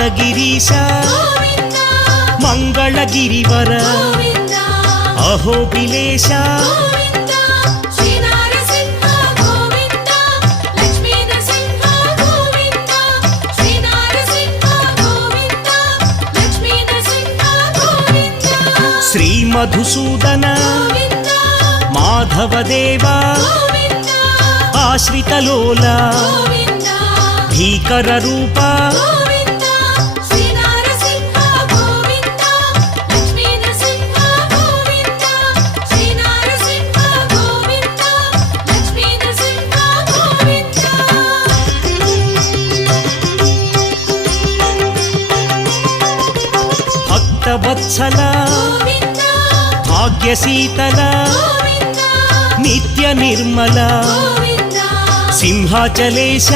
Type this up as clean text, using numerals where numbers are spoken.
యాదగిరీశ మంగళగిరివర అహోబిలేశ శ్రీ మధుసూదన మాధవదేవా ఆశ్రితలోల భీకర రూప భక్తవత్సల భాగ్యశీతల నిత్య నిర్మల సింహాచలేశ